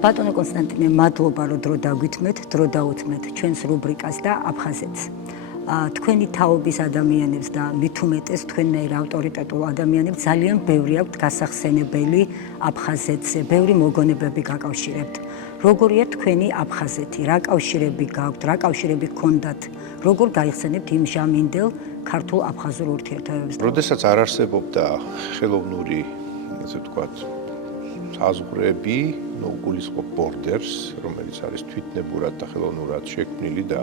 ბატონო კონსტანტინე, მადლობა რომ დრო დაგვითმეთ, დრო დაუთმეთ ჩვენს რუბრიკას და აფხაზეთს. თქვენი თაობის ადამიანებს და მით უმეტეს თქვენნაირ ავტორიტეტულ ადამიანებს ძალიან ბევრი აქვთ გასახსენებელი აფხაზეთზე, ბევრი მოგონებები გაკავშირებთ. როგორია თქვენი აფხაზეთი, რა კავშირები გაქვთ, რა კავშირები გქონდათ, როგორ გაიხსენებთ იმ ჟამინდელ ქართულ-აფხაზურ ურთიერთობებს? როდესაც არ არსებობდა ხელოვნური, ესე ვთქვათ, საზღვრები, გულისხმობ ბორდერს, რომელიც არის თვითნებურად და ხელოვნურად შექმნილი და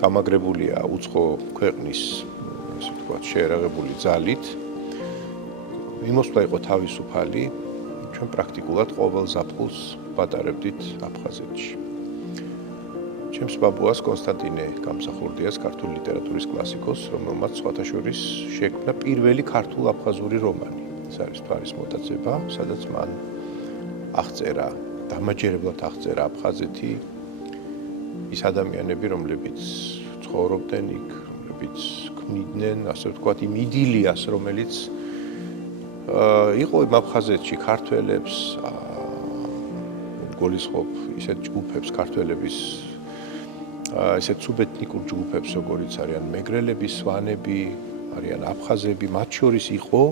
გამაგრებულია უცხო ქვეყნის, ესე ვთქვათ, შეერაღებული ძალით, მიმოსვლა იყო თავისუფალი, ჩვენ პრაქტიკულად ყოველ ზაფხულს ვატარებდით აფხაზეთში. ჩემს ბაბუას კონსტანტინე გამსახურდიას, ქართული ლიტერატურის კლასიკოსს, რომელმაც სხვათა შორის შექმნა პირველი ქართულ-აფხაზური რომანი. ეს არის „თვარის მოტაცება“, სადაც მან აღწერა, დამაჯერებლად აღწერა აფხაზეთი, ის ადამიანები, რომლებიც ცხოვრობდნენ იქ, რომლებიც ქმნიდნენ, ასე ვთქვათ, იმ იდილიას, რომელიც იყო იმ აფხაზეთში ქართველებს, გულისხმობ ისეთ ჯგუფებს, ქართველების ისეთ სუბეთნიკურ ჯგუფებს, როგორიც არიან მეგრელები, სვანები, არიან აფხაზები, მათ შორის იყო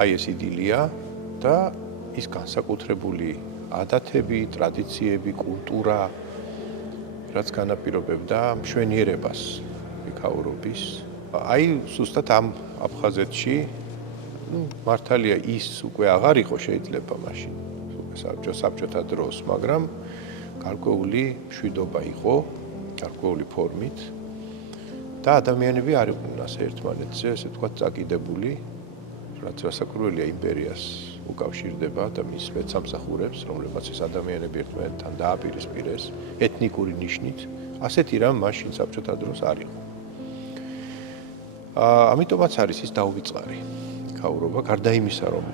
აი ეს იდილია და ის განსაკუთრებული ადათები, ტრადიციები, კულტურა, რაც განაპირობებდა მშვენიერებას იქაურობის. აი, ზუსტად ამ აფხაზეთში, მართალია ის უკვე აღარ იყო შეიძლება მაშინ, საბჭოთა დროს, მაგრამ გარკვეული მშვიდობა იყო, გარკვეული ფორმით და ადამიანები არ იყვნენ ასე ერთმანეთზე, ესე ვთქვათ, წაკიდებული, რაც რასაკვირველია იმპერიას უკავშირდება და მის მეცამსახურებს, რომლებმაც ეს ადამიანები ერთმანეთთან დააპირისპირეს ეთნიკური ნიშნით, ასეთი რამ მაშინ საბჭოთა დროს არ იყო. ამიტომაც არის ის დაუვიწყარი იქაურობა, გარდა იმისა, რომ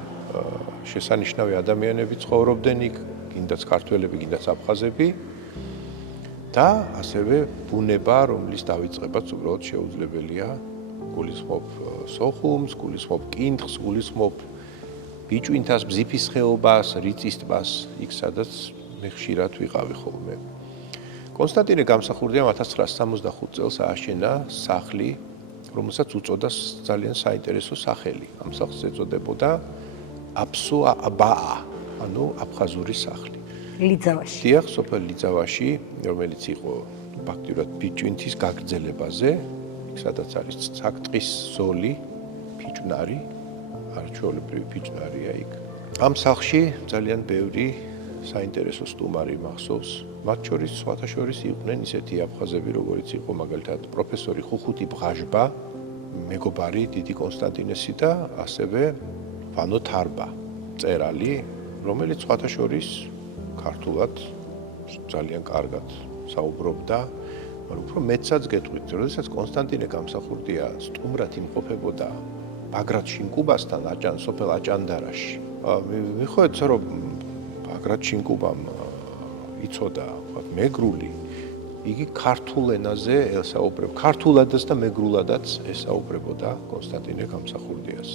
შესანიშნავი ადამიანები ცხოვრობდნენ იქ, კიდაც ქართველები, კიდაც აფხაზები და ასევე ბუნება, რომლის დავიწყებაც უბრალოდ შეუძლებელია, გულისხმობ სოხუმს, გულისხმობ კინთხს, გულისხმობ ბიჭვინთას, ბზიფის ხეობას, რიწის ტბას, იქ სადაც მე ხშირად ვიყავი ხოლმე. კონსტანტინე გამსახურდიამ 1965 წელს ააშენა სახლი, რომელსაც უწოდა ძალიან საინტერესო სახელი. ამ სახლს ეწოდებოდა აფსუა აბაა, ანუ აფხაზური სახლი. ლიძავაში. დიახ, სოფელ ლიძავაში, რომელიც იყო ფაქტიურად ბიჭვინთის გაგრძელებაზე, იქ სადაც არის ცაკტყის ზოლი, ფიჭვნარი, არჩეულებრივი ფიჭვნარია იქ. ამ სახლში ძალიან ბევრი საინტერესო სტუმარი მახსოვს, მათ შორის სხვათა შორის იყვნენ ისეთი აფხაზები, როგორიც იყო მაგალითად პროფესორი ხუხუთი ბღაჟბა, მეგობარი დიდი კონსტანტინესი და ასევე ვანო თარბა, მწერალი, რომელიც სხვათა შორის ქართულად ძალიან კარგად საუბრობდა, მაგრამ უფრო მეცაც გეტყვით, როდესაც კონსტანტინე გამსახურდია სტუმრად იმყოფებოდა ბაგრატ შინკუბასთან, სოფელ აჭანდარაში. მიხვდეთ, რომ ბაგრატ შინკუბამ იცოდა მეგრული, იგი ქართულ ენაზე ესაუბრებდა, ქართულადაც და მეგრულადაც ესაუბრებოდა კონსტანტინე გამსახურდიას.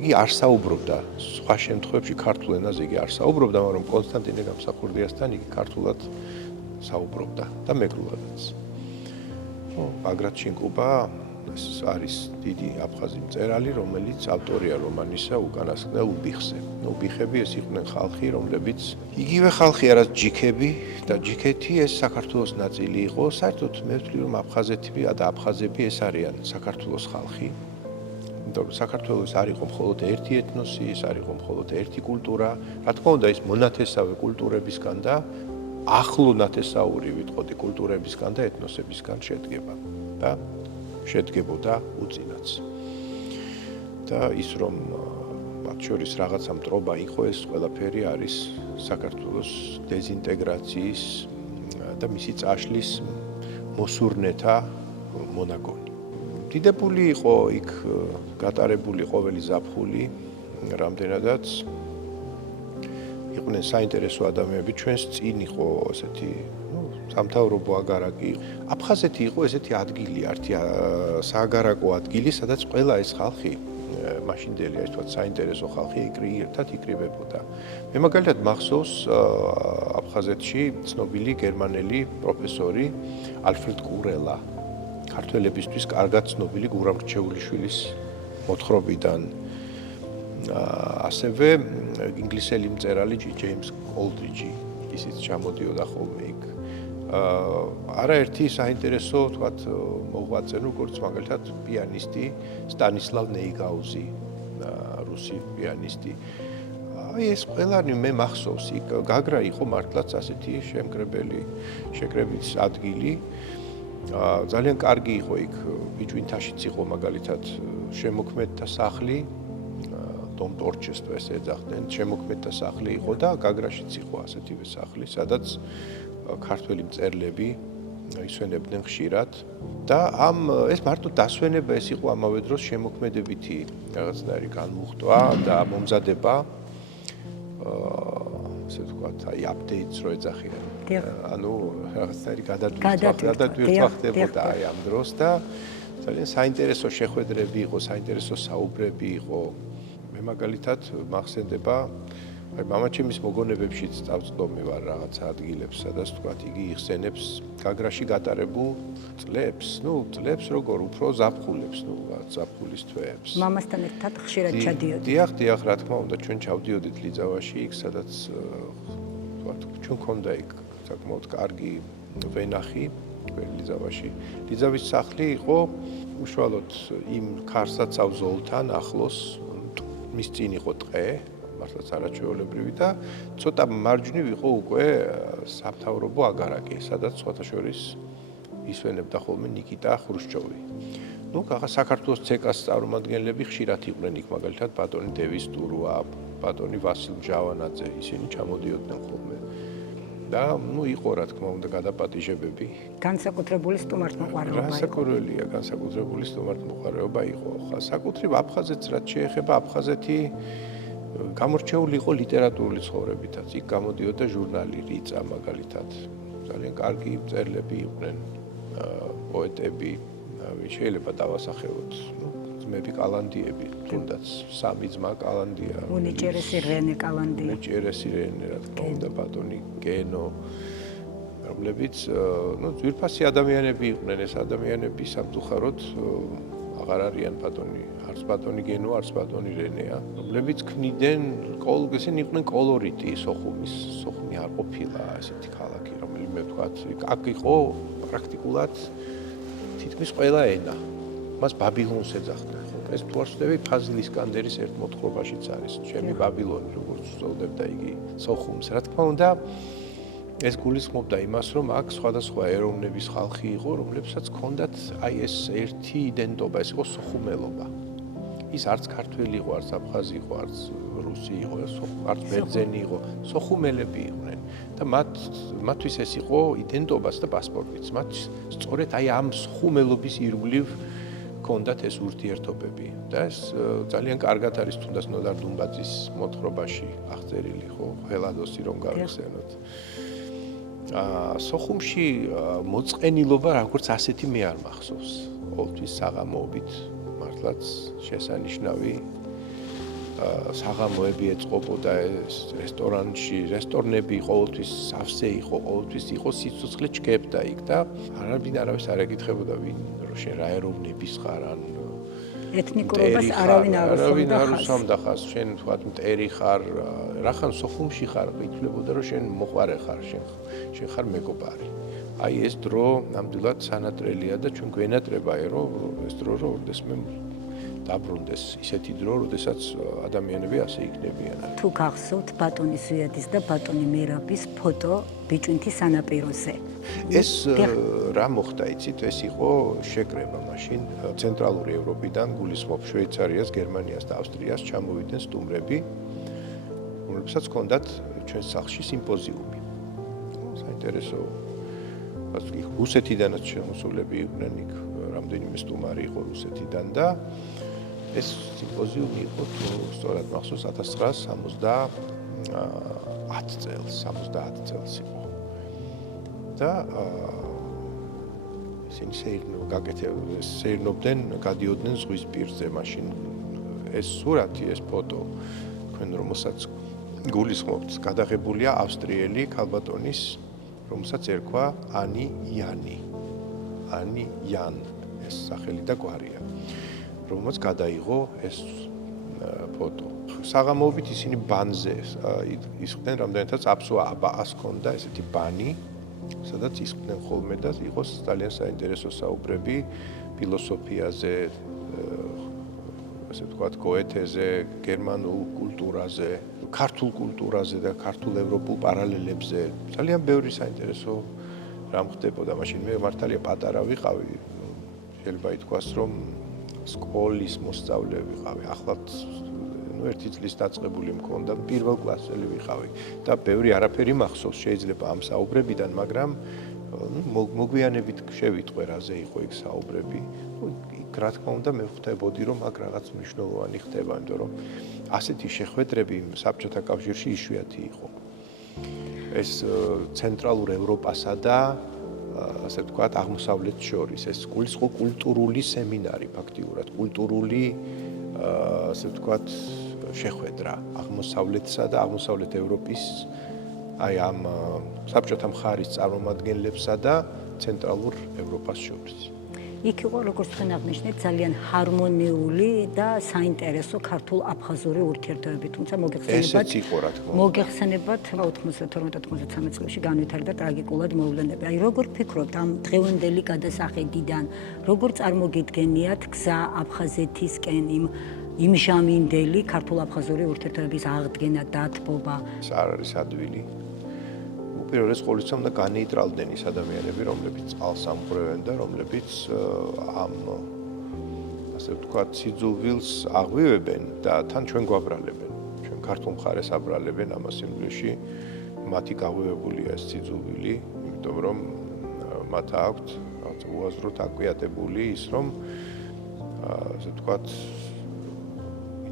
იგი არ საუბრობდა, სხვა შემთხვევებში ქართულ ენაზე იგი არ საუბრობდა, მაგრამ კონსტანტინე გამსახურდიასთან იგი ქართულად საუბრობდა და მეგრულადაც. ბაგრატ შინკუბა ეს არის დიდი აფხაზი მწერალი, რომელიც ავტორია რომანისა უკანასკნელ უბიხზე. უბიხები ეს იყვნენ ხალხი, რომლებიც იგივე ხალხი არა ჯიქები და ჯიქეთი ეს საქართველოს ნაწილი იყო. საერთოდ მე ვთვლი, რომ აფხაზეთი და აფხაზები ეს არიან საქართველოს ხალხი. საქართველოს არ იყო მხოლოდ ერთი ეთნოსი, ეს არ იყო მხოლოდ ერთი კულტურა. რა თქმა უნდა, ის მონათესავე კულტურებისგან და ახლო ნათესაური ვიტყოდი კულტურებისგან და ეთნოსებისგან შედგება და შედგებოდა უწინაც. და ის რომ მათ შორის რაღაცა მტრობა იყო, ეს ყველაფერი არის საქართველოს დეზინტეგრაციის და მისი წაშლის მოსურნეთა მონაგონი. დიდებული იყო იქ გატარებული ყოველი ზაფხული, რამდენადაც იყვნენ საინტერესო ადამიანები, ჩვენს წინ იყო ესეთი, სამთავრობო აგარაკი. აფხაზეთი იყო ესეთი ადგილი, სააგარაკო ადგილი, სადაც ყველა ეს ხალხი მაშინდელი აი თქვა საინტერესო ხალხი ერთად იკრიბებოდა. მე მაგალითად მახსოვს აფხაზეთში ცნობილი გერმანელი პროფესორი ალფრედ კურელა ქართველებისთვის კარგად ცნობილი გურამ რჩეულიშვილის მოთხრობიდან ასევე ინგლისელი მწერალი ჯეიმს კოლდრიჯი ისიც ჩამოდიოდა ხოლმე იქ. არაერთი საინტერესო თქვათ მოღვაწე როგორც მაგალითად პიანისტი სტანისლავ ნეიგაუზი რუსი პიანისტი. აი ეს ყველანი მე მახსოვს იქ გაგრა იყო მართლაც ასეთი შეკრებითი ადგილი. ძალიან კარგი იყო იქ ბიჭვინთაშიც იყო მაგალითად შემოქმედთა სახლი დომ ტორჩესტო ეს ეძახდნენ შემოქმედთა სახლი იყო და გაგრაშიც იყო ასეთივე სახლი სადაც ქართველი მწერლები ისვენებდნენ ხშირად და ეს მარტო დასვენება ეს იყო ამავე დროს შემოქმედებითი რაღაცნაირი განმუხტვა და მომზადება ასე ვთქვათ აი აპდეიტს რო ეძახიან ანუ რაღაცნაირი გადატვირთვა ხდებოდა აი ამ დროს და ძალიან საინტერესო შეხვედრები იყო საინტერესო საუბრები იყო მე მაგალითად მახსენდება აი მამაჩემის მოგონებებშიც წავწდომი ვარ რაღაცა ადგილებს სადაც თქვათ იგი იხსენებს გაგრაში გატარებულ წლებს როგორ უფრო ზაფხულებს ზაფხულის თვეებს მამასთან ერთად ხშირად ჩადიოდი დიახ რა თქმა უნდა ჩვენ ჩავდიოდით ლიძავაში იქ სადაც თქვათ ჩვენ ქონდა იქ საკმაოდ კარგი ვენახი ლიძავაში ლიძავის სახლი იყო უშუალოდ იმ ქარსაცავ ზოლთან ახლოს მის წინ იყო ტყე მართლაც არაჩვეულებრივი და ცოტა მარჯვნივ იყო უკვე სამთავრობო აგარაკი, სადაც სხვათა შორის ისვენებდა ხოლმე ნიკიტა ხრუშჩოვი. ნუ საქართველოს ცეკას წარმომადგენლები ხშირად იყვნენ იქ მაგალითად ბატონი დევის ტურვა, ბატონი ვასილ ჯავანაძე, ისინი ჩამოდიოდნენ ხოლმე. და ნუ იყო რა თქმა უნდა გადაპატიჟებები. განსაკუთრებული სტუმართმოყვარეობა იყო. განსაკუთრებელია, განსაკუთრებული სტუმართმოყვარეობა იყო. ხა საკუთრივ აფხაზეთს რაც შეეხება აფხაზეთი გამორჩეული იყო ლიტერატურული ცხოვრებითაც. იქ გამოდიოდა ჟურნალი რიწა მაგალითად. ძალიან კარგი მწერლები იყვნენ, პოეტები, შეიძლება დავასახელოთ, ძმები კალანდიები, თუნდაც სამი ძმა კალანდია. უნიჭერესი რენე კალანდია. უნიჭერესი რენე, რა თქმა უნდა, ბატონი გენო, რომლებიც, ძვირფასი ადამიანები იყვნენ, ეს ადამიანები სამწუხაროდ აღარ არიან არც ბატონი გენო, არც ბატონი რენეა, რომლებიც ქმნიდნენ ისინი იყვნენ კოლორიტი სოხუმი არ ყოფილა ესეთი ქალაქი, რომელიმე ვთქვათ, აქ იყო პრაქტიკულად თითქმის ყველა ენა. მას ბაბილონს ეძახდნენ. ეს თუ არ ვცდები, ფაზილ ისკანდერის ერთ მოთხრობაშიც არის, ჩემი ბაბილონი, როგორც უწოდებდა იგი სოხუმს. რა თქმა უნდა, ეს გულისხმობდა იმას, რომ აქ სხვადასხვა ეროვნების ხალხი იყო, რომლებსაც ჰქონდათ აი ეს ერთი იდენტობა, ეს იყო სოხუმელობა. ის არც ქართველი იყო, არც აფხაზი იყო, არც რუსი იყო, არც ბერძენი იყო, სოხუმელები იყვნენ და მათთვის ეს იყო იდენტობაც და პასპორტიც. მათ სწორედ აი ამ სოხუმელობის ირგვლივ ჰქონდათ ეს ურთიერთობები და ეს ძალიან კარგად არის თუნდაც ნოდარ დუმბაძის მოთხრობაში აღწერილი, ხო, ხელადოსი რომ გავიხსენოთ. სოხუმში მოწყენილობა როგორც ასეთი მე არ მახსოვს. ყოველთვის საღამოობით მართლაც შესანიშნავი საღამოები ეწყობოდა ეს რესტორნები ყოველთვის სავსე იყო, ყოველთვის იყო სიცოცხლე ჩქებდა იქ და არავის არ ეკითხებოდა ვინ შენ რა ეროვნების ხარ ან ეთნიკურობას არავინ არ უსამდა ხას შენ თქვათ მტერი ხარ რახან სოხუმში ხარ ითვლებოდა რომ შენ მოყვარე ხარ შენ ხარ მეგობარი აი ეს დრო ნამდვილად სანატრელია და ჩვენ გვენატრება რომ ეს დრო რომ ოდესმე დაბრუნდეს ისეთი დრო როდესაც ადამიანები ასე იქნებიან თუ გახსოვთ ბატონი ზვიადის და ბატონი მერაბის ფოტო ბიჭვინთის სანაპიროზე ეს რა მოხდა იცით ეს იყო შეკრება მაშინ ცენტრალური ევროპიდან გულისხმობ შვეიცარიას გერმანიას და ავსტრიას ჩამოვიდნენ სტუმრები რომლებსაც ჰქონდათ ჩვენს სახლში სიმპოზიუმი საინტერესო რუსეთიდანაც შემოსულები იყვნენ იქ რამდენიმე სტუმარი იყო რუსეთიდან და ეს სიმპოზიუმი იყო თუ სწორად მახსოვს 1970 წელს იყო და ისინი სეირნობდნენ, გადიოდნენ ზღვის პირზე, მაშინ ეს სურათი, ეს ფოტო, თქვენ რომელსაც გულისხმობთ, გადაღებულია ავსტრიელი ქალბატონის, რომელსაც ერქვა ანი იანი. ანი იან, ეს სახელი და გვარია. რომელსაც გადაიღო ეს ფოტო. საღამოობით ისინი ბანზე ისხდნენ, რამდენადაც აფსუა აბაას ჰქონდა ესეთი ბანი, სადაც ისხდნენ ხოლმე და იყოს ძალიან საინტერესო საუბრები ფილოსოფიაზე, ასე ვთქვათ, გოეთეზე, გერმანულ კულტურაზე, ქართულ კულტურაზე და ქართულ-ევროპულ პარალელებზე. ძალიან ბევრი საინტერესო რამ ხდებოდა. მაშინ მე მართალია პატარა ვიყავი, შეიძლება ითქვას, რომ სკოლის მოსწავლე ვიყავი. ახლაც ერთი წლის დაწყებული მქონდა, პირველ კლასელი ვიყავი და ბევრი არაფერი მახსოვს შეიძლება ამ საუბრებიდან, მაგრამ მოგვიანებით შევიტყვე რაზე იყო იქ საუბრები. რა თქმა უნდა, მე ვხვდებოდი, რომ აქ რაღაც მნიშვნელოვანი ხდება, იმიტომ რომ ასეთი შეხვედრები საბჭოთა კავშირში იშვიათი იყო. ეს ცენტრალურ ევროპასა და ასე ვთქვათ, აღმოსავლეთს შორის ეს კულტურული სემინარი ფაქტიურად, კულტურული ასე ვთქვათ, შეხვედრა აღმოსავლეთსა და აღმოსავლეთ ევროპის აი ამ საბჭოთა მხარის წარმომადგენლებსა და ცენტრალურ ევროპას შორის. იქ იყო, როგორც თქვენ აღნიშნეთ, ძალიან ჰარმონიული და საინტერესო ქართულ-აფხაზური ურთიერთობები, თუმცა ესეც იყო, რა თქმა უნდა. მოგეხსენებათ 92-93 წლებში განვითარდა ტრაგიკულად მოვლენები. აი, როგორ ფიქრობთ ამ დღევანდელი გადასახედიდან, როგორ წარმოგიდგენიათ გზა აფხაზეთისკენ იმჟამინდელი ქართულ-აფხაზური ურთიერთობების აღდგენა, დათბობა? ეს არ არის ადვილი. უპირველეს ყოვლისა უნდა განეიტრალდნენ ის ადამიანები, რომლებიც წყალს ამყვრევენ და რომლებიც ამ ასე ვთქვათ, სიძულვილს აღვივებენ და თან ჩვენ გვაბრალებენ. ჩვენ ქართულ მხარეს აბრალებენ ამას სიმბლეში, მათი გაღვივებულია ეს სიძულვილი, იმიტომ რომ მათ აქვთ რაღაც უაზროდ აკვიატებული ის, რომ ასე ვთქვათ,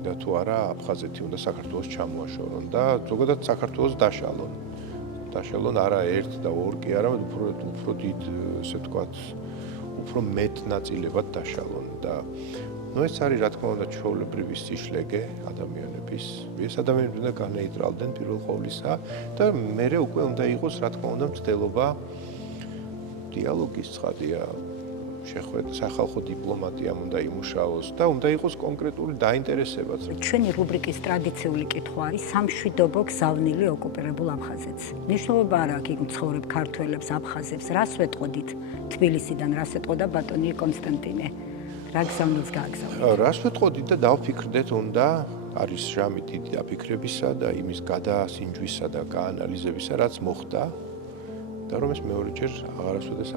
და თუ არა აფხაზეთი უნდა საქართველოს ჩამოაშორონ და ზოგადად საქართველოს დაშალონ. დაშალონ არა ერთ და ორ კი არა, უფრო დიდ, ასე ვთქვათ, უფრო მეტ ნაწილებად დაშალონ და ეს არის რა თქმა უნდა ჩვეულებრივი სიშლეგე ადამიანების. ეს ადამიანები უნდა განეიტრალდნენ პირველ ყოვლისა და მერე უკვე უნდა იყოს რა თქმა უნდა მცდელობა დიალოგის ცხადია. შეხვედრა სახალხო დიპლომატიამ უნდა იმუშაოს და უნდა იყოს კონკრეტული დაინტერესებაც. ჩვენი რუბრიკის ტრადიციული კითხვა არის სამშვიდობო გზავნილი ოკუპირებულ აფხაზეთს. მნიშვნელობა არ აქვს იქ მცხოვრებ ქართველებს, აფხაზებს, რას ვეტყოდით თბილისიდან, რას ეტყოდა ბატონი კონსტანტინე? რა გზავნილს გააგზავნეთ? რას ვეტყოდით და დავფიქრდეთ, უნდა არის ჟამი დიდი დაფიქრებისა და იმის გადასინჯვისა და გაანალიზებისა, რაც მოხდა. და რომ ეს მეორეჯერ აღარასოდეს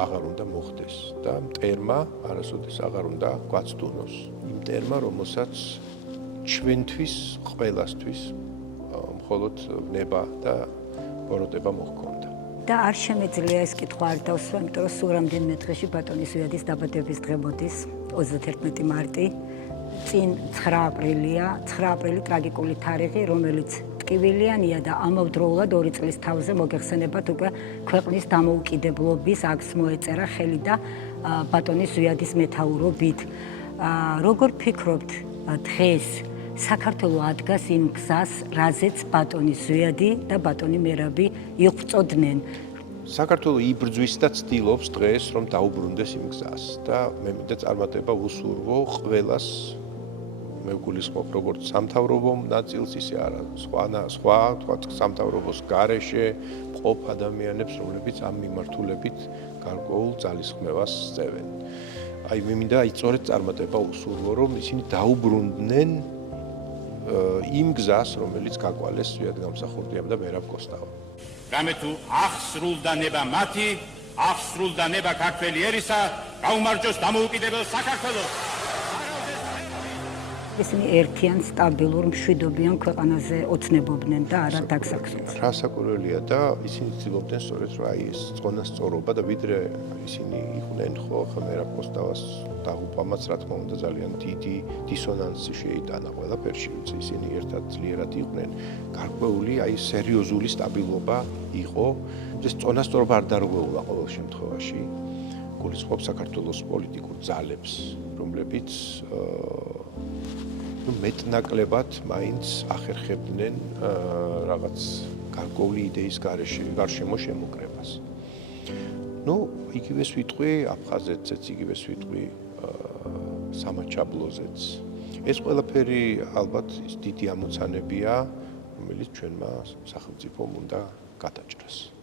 აღარ უნდა მოხდეს და მტერმა არასოდეს აღარ უნდა გვაცდუნოს. იმ მტერმა, რომელსაც ჩვენთვის, ყველასთვის მხოლოდ ნება და ბოროტება მოჰქონდა. და არ შემეძლია ეს კითხვა არ დავსვა, იმიტომ რომ სულ რამდენიმე დღეში ბატონის ზვიადის დაბადების დღე მოდის, 31 მარტი, წინ 9 აპრილია, 9 აპრილი ტრაგიკული თარიღი, რომელიც ტკივილიანია და ამავდროულად 2 წლის თავზე მოგეხსენებათ უკვე ქვეყნის დამოუკიდებლობის აქტს მოეწერა ხელი და ბატონის ზვიადის მეთაურობით. როგორ ფიქრობთ დღეს საქართველო ადგას იმ გზას, რაზეც ბატონი ზვიადი და ბატონი მერაბი იღვწოდნენ? საქართველო იბრძვის და ცდილობს დღეს, რომ დაუბრუნდეს იმ გზას და მე მინდა წარმატება უსურვო ყველას. მე გულისხმობ როგორც სამთავრობო ნაწილს, ისე არა სხვა თქვათ სამთავრობოს გარეშე მყოფ ადამიანებს, რომლებიც ამ მიმართულებით გარკვეულ ძალისხმევას სწევენ. აი მე მინდა სწორედ წარმატება უსურვო, რომ ისინი დაუბრუნდნენ იმ გზას, რომელიც გაკვალეს ზვიადგამსახურდიამ და მერაბ კოსტავამ. რამე თუ აღსრულდა ნება მათი, აღსრულდა ნება ქართველი ერისა, გაუმარჯოს დამოუკიდებელ საქართველოს. ისინი ერთიან, სტაბილურ, მშვიდობიან ქვეყანაზე ოცნებობდნენ და არა დაგსაქმეს. რა საკურველია და ისინი ცდილობდნენ სწორედ რა ის წონასწორობა და ვიდრე ისინი იყვნენ ხო მერაბ კოსტავას დაღუპვამაც რა თქმა უნდა ძალიან დიდი დისონანსი შეიტანა ყველაფერში, ისინი ერთად ძლიერად იყვნენ. გარკვეული აი სერიოზული სტაბილობა იყო. ეს წონასწორობა არ დარღვეულა ყოველ შემთხვევაში. გულისხმობს საქართველოს პოლიტიკურ ძალებს, რომლებიც მეტნაკლებად მაინც ახერხებდნენ რაღაც გარკვეული იდეის გარშემო შემოკრებას. იგივე სიტყვი აფხაზეთზეც, იგივე სიტყვი სამაჩაბლოზეც. ეს ყველაფერი ალბათ ის დიდი ამოცანებია, რომელიც ჩვენმა სახელმწიფომ უნდა გადაჭრას.